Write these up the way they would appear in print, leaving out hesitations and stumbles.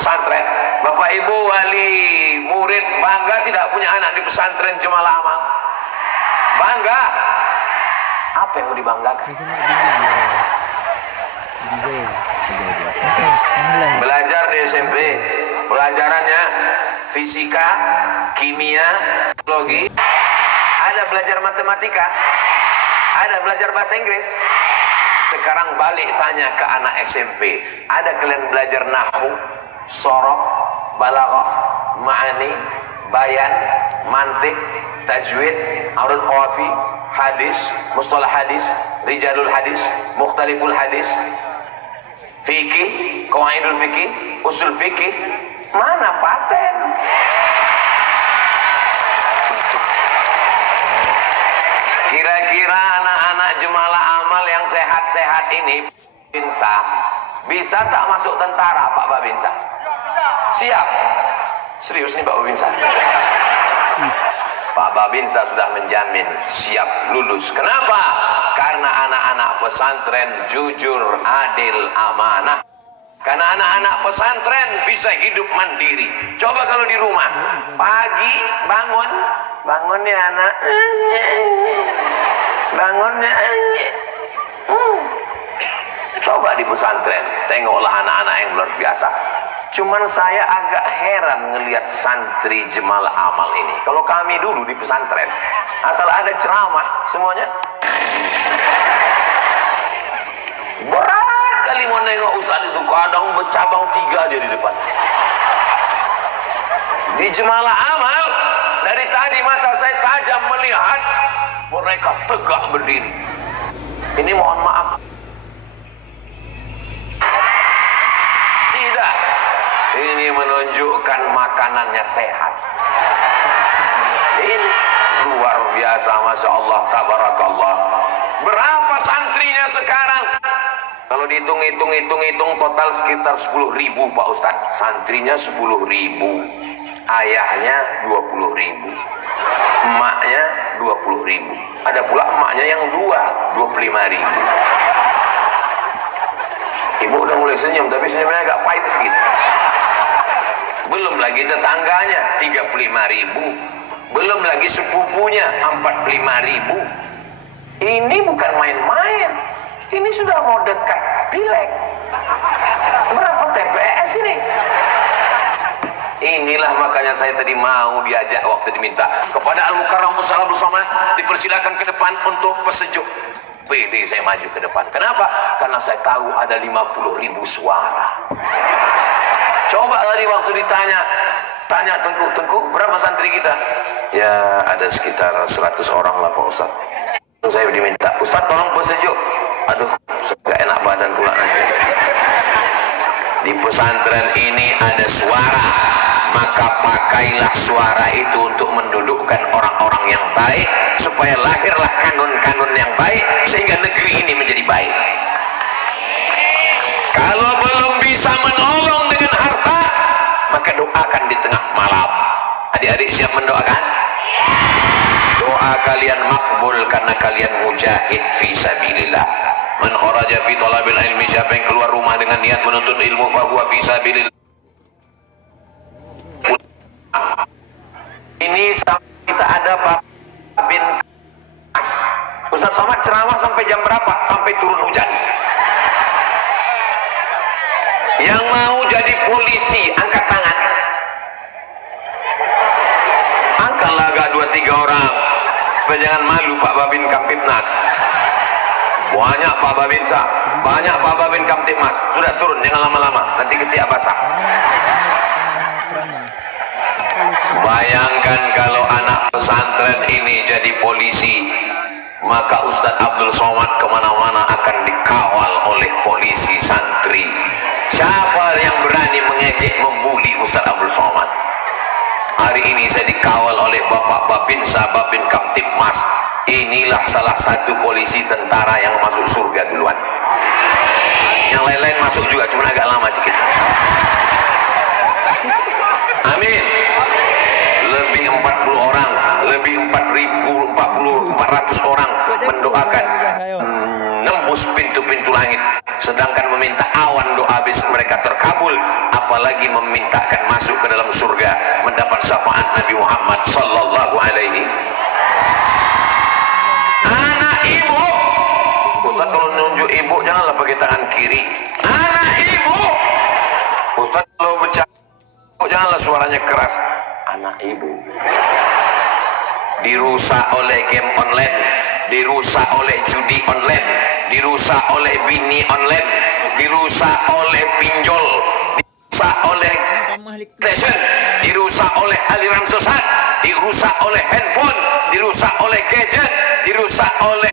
pesantren. Bapak Ibu wali murid bangga tidak punya anak di pesantren Jemalah Amal? Bangga. Apa yang mau dibanggakan? Belajar di SMP, pelajarannya fisika, kimia, biologi, ada belajar matematika, ada belajar bahasa Inggris. Sekarang balik tanya ke anak SMP, ada kalian belajar nahwu, sorof, balaghah, ma'ani, bayan, mantik, tajwid, arud qawafi, hadis, mustalah hadis, rijalul hadis, mukhtaliful hadis, fikih, qawaidul fikih, usul fikih? Mana paten? Kira-kira anak-anak Jemalah Amal yang sehat-sehat ini bisa tak masuk tentara, Pak Babinsa? Siap. Serius nih Pak Babinsa? Pak Babinsa sudah menjamin siap lulus. Kenapa? Karena anak-anak pesantren jujur, adil, amanah. Karena anak-anak pesantren bisa hidup mandiri. Coba kalau di rumah, pagi bangun ya anak, bangunnya coba di pesantren, tengoklah anak-anak yang luar biasa. Cuman saya agak heran ngelihat santri Jemalah Amal ini. Kalau kami dulu di pesantren, asal ada ceramah semuanya berat kali mau nengok ustaz itu, kadang bercabang 3 dia di depan. Di Jemalah Amal dari tadi mata saya tajam melihat mereka tegak berdiri. Ini mohon maaf, tidak, ini menunjukkan makanannya sehat. Ini luar biasa, masya Allah, tabarakallah. Berapa santrinya sekarang? Kalau dihitung total sekitar 10.000 Pak Ustadz. Santrinya 10.000, ayahnya 20.000, emaknya 20.000. Ada pula emaknya yang 25.000. Ibu udah mulai senyum, tapi senyumnya agak pahit sedikit. Belum lagi tetangganya 35.000, belum lagi sepupunya 45.000. Ini bukan main-main, ini sudah mau dekat pileg. Berapa TPS ini? Inilah makanya saya tadi mau diajak waktu diminta kepada Al-Mukarram Ustaz Abdul Somad, dipersilakan ke depan untuk pesejuk. PD saya maju ke depan. Kenapa? Karena saya tahu ada 50.000 suara. Coba tadi waktu tanya Tengku, berapa santri kita? Ya ada sekitar 100 orang lah Pak Ustaz. Saya diminta, Ustaz tolong pesejuk. Aduh, gak enak badan pula nanti. Di pesantren ini ada suara, maka pakailah suara itu untuk mendudukkan orang-orang yang baik, supaya lahirlah kanun-kanun yang baik, sehingga negeri ini menjadi baik. Kalau belum bisa menolong dengan harta, maka doakan di tengah malam. Adik-adik siap mendoakan? Doa kalian makbul karena kalian mujahid fi sabilillah. Man kharaja fi talabil ilmi, siapa yang keluar rumah dengan niat menuntut ilmu, fa huwa fi sabilillah. Ini kita ada Pak bin Kas. Ustaz Somad ceramah sampai jam berapa? Sampai turun hujan. Yang mau jadi polisi angkat tangan. Angkatlah agak 2-3 orang supaya jangan malu Pak Babin Kamtipmas. Banyak Pak Babinsa, banyak Pak Babin Kamtipmas. Sudah turun, jangan lama-lama, nanti ketiak basah. Bayangkan kalau anak pesantren ini jadi polisi, maka Ustadz Abdul Somad kemana-mana akan dikawal oleh polisi santri. Siapa yang berani mengejek, membuli Ustadz Abdul Somad? Hari ini saya dikawal oleh Bapak Babinsa, Babin Kamtipmas. Inilah salah satu polisi tentara yang masuk surga duluan. Yang lain-lain masuk juga, cuma agak lama sedikit. Amin. Lebih 40 orang, lebih 4.000, 400 orang mendoakan. menembus pintu-pintu langit, sedangkan meminta awan doa bis mereka terkabul, apalagi memintakan masuk ke dalam surga mendapat syafaat Nabi Muhammad sallallahu alaihi. Anak ibu, Ustaz kalau nunjuk ibu janganlah pakai tangan kiri. Anak ibu, Ustaz kalau bercanda janganlah suaranya keras. Anak ibu dirusak oleh game online, dirusak oleh judi online, dirusak oleh bini online, dirusak oleh pinjol, dirusak oleh fashion, dirusak oleh aliran sesat, dirusak oleh handphone, dirusak oleh gadget, dirusak oleh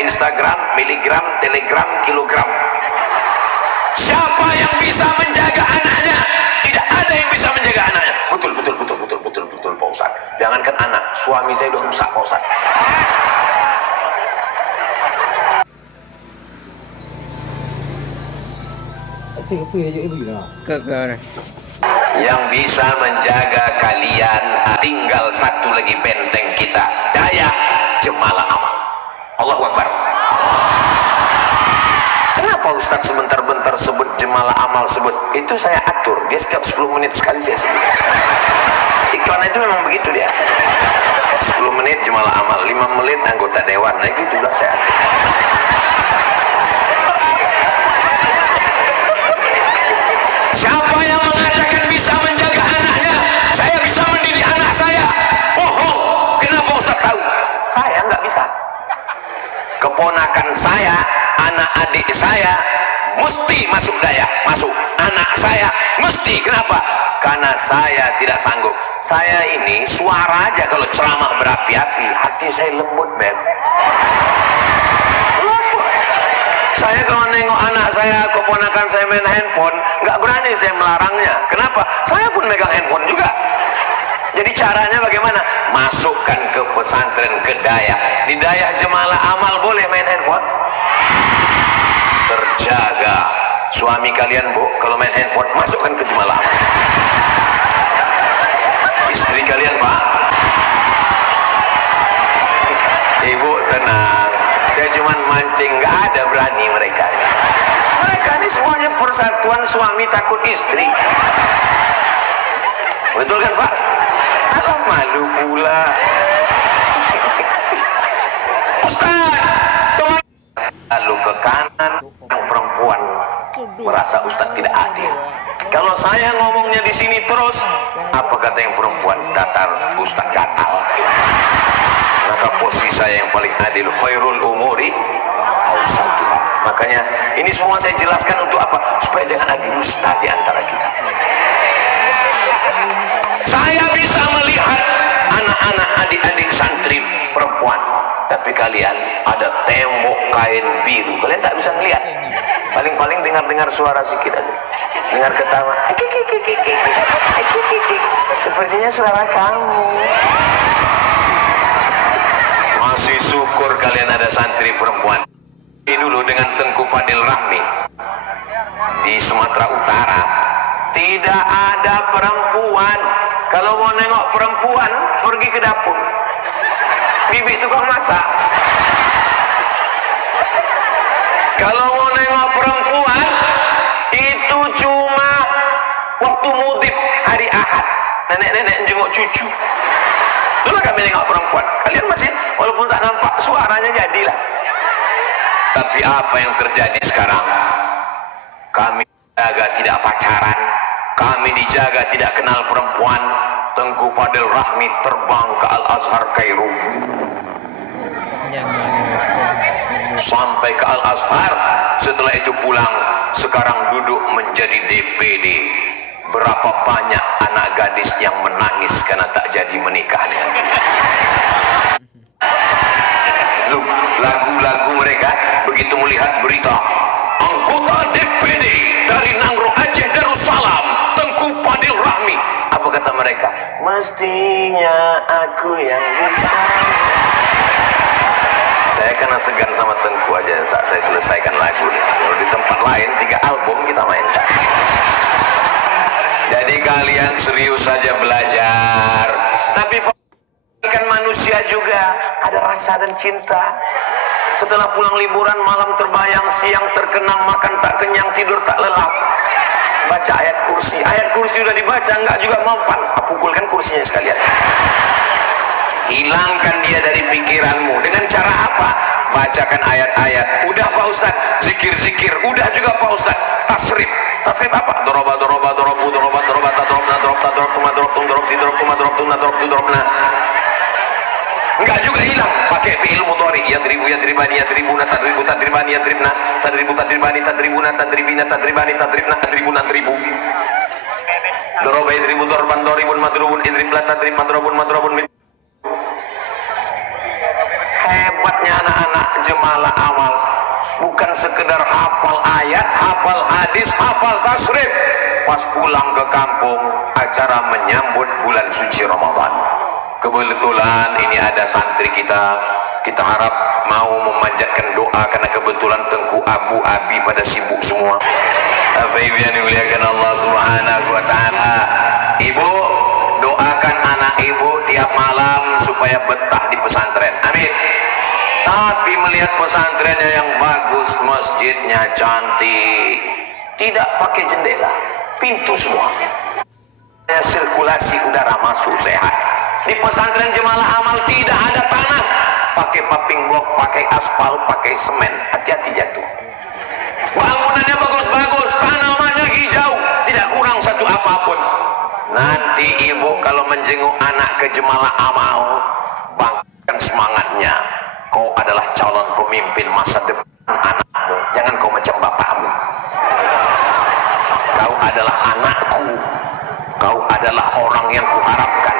Instagram, miligram, telegram, kilogram. Siapa yang bisa menjaga anaknya? Tidak ada yang bisa menjaga anaknya. Betul Pak Ustaz. Jangankan anak, suami saya udah rusak Pak Ustaz. Yang bisa menjaga kalian tinggal satu lagi benteng kita, daya Jemalah Amal. Allahu Akbar. Kenapa Ustaz sebentar-bentar sebut Jemalah Amal sebut? Itu saya atur. Dia setiap 10 menit sekali saya sebut. Iklan itu memang begitu dia. 10 menit Jemalah Amal, 5 menit anggota dewan. Nah gitulah saya atur. Siapa yang mengatakan bisa menjaga anaknya? Saya bisa mendidik anak saya. Bohong. Kenapa Ustaz tahu? Saya nggak bisa. Keponakan saya, anak adik saya mesti masuk daya, masuk. Anak saya mesti. Kenapa? Karena saya tidak sanggup. Saya ini suara aja kalau ceramah berapi-api, hati saya lembut, Beb. Saya kalau nengok anak saya, keponakan saya main handphone, nggak berani saya melarangnya. Kenapa? Saya pun megang handphone juga. Jadi caranya bagaimana? Masukkan ke pesantren, ke daya. Di daya Jemalah Amal boleh main handphone? Terjaga. Suami kalian, Bu, kalau main handphone, masukkan ke Jemalah Amal. Istri kalian, Pak? Ibu, tenang. Saya cuma mancing, nggak ada berani mereka. Mereka ini semuanya persatuan suami takut istri. Betul kan, Pak? Apa malu pula? Ustaz, teman lalu ke kanan, yang perempuan merasa Ustaz tidak adil. Kalau saya ngomongnya di sini terus, apa kata yang perempuan? Datar, Ustaz gatal. Maka posisi saya yang paling adil, khairul umuri awsatuha. Makanya ini semua saya jelaskan untuk apa? Supaya jangan ada dusta di antara kita. Saya bisa melihat anak-anak adik-adik santri perempuan, tapi kalian ada tembok kain biru, kalian tak bisa melihat. Paling-paling dengar-dengar suara sedikit aja, dengar ketawa, sepertinya suara kamu. Masih syukur kalian ada santri perempuan. Ini dulu dengan Tengku Fadil Rahmi di Sumatera Utara, tidak ada perempuan. Kalau mau nengok perempuan, pergi ke dapur. Bibi tukang masak. Kalau mau nengok perempuan, itu cuma waktu mudib, hari Ahad. Nenek-nenek jenguk cucu. Itulah kami nengok perempuan. Kalian masih, walaupun tak nampak, suaranya jadilah. Tapi apa yang terjadi sekarang? Kami jaga tidak pacaran, kami dijaga tidak kenal perempuan. Tengku Fadil Rahmi terbang ke Al-Azhar Kairo, sampai ke Al-Azhar. Setelah itu pulang, sekarang duduk menjadi DPD. Berapa banyak anak gadis yang menangis karena tak jadi menikah. Lagu-lagu mereka begitu melihat berita anggota DPD dari Nangro Aceh Darussalam, Tengku Fadil Rahmi. Apa kata mereka? Mestinya aku yang bisa. Saya karena segan sama Tengku aja, tak saya selesaikan lagu nih. Kalau di tempat lain 3 album kita mainkan. Jadi kalian serius saja belajar, tapi ikan manusia manusia juga ada rasa dan cinta. Setelah pulang liburan, malam terbayang, siang terkenang, makan tak kenyang, tidur tak lelap. Baca ayat kursi udah dibaca, enggak juga mempan. Pukulkan kursinya sekalian. Hilangkan dia dari pikiranmu. Dengan cara apa? Bacakan ayat-ayat. Udah Pak Ustaz. Zikir-zikir. Udah juga Pak Ustaz. Tasrif. Tasrif apa? Doroba, doroba, dorobu, doroba, doroba, tadrobna, dorob, tadrob, tuma, dorob, tum, dorob, tidrob, tuma, dorob, tuna, dorob, tudrobna. Enggak juga hilang. Pakai fi'il mudhari. Yadribu, yadribani, yadribuna, tadribu, tadribani, yadribna, tadribu, tadribani, tadribuna, tadribina, tadribani, tadribna, tadribuna, tadribu. Doroba, yadribu, dorban, doribun, madrubun, idribla, tadrib, madrobun, madrobun. Hebatnya anak-anak Jemalah Amal, bukan sekedar hafal ayat, hafal hadis, hafal tasrif. Pas pulang ke kampung, acara menyambut bulan suci Ramadan. Kebetulan ini ada santri kita harap mau memanjatkan doa, karena kebetulan Tengku Abu Abi pada sibuk semua. Apa yang dimuliakan Allah Subhanahu wa taala. Ibu, doakan anak ibu tiap malam supaya betah di pesantren. Amin. Tapi melihat pesantrennya yang bagus, masjidnya cantik, tidak pakai jendela, pintu semua, sirkulasi udara masuk sehat. Di pesantren Jemalah Amal tidak ada tanah, pakai paving block, pakai aspal, pakai semen. Hati-hati jatuh. Bangunannya bagus-bagus, tanamannya hijau, tidak kurang satu apapun. Nanti ibu kalau menjenguk anak ke Jemalah Amal, bangkitkan semangatnya. Kau adalah calon pemimpin masa depan anakmu. Jangan kau macam bapakmu. Kau adalah anakku. Kau adalah orang yang kuharapkan.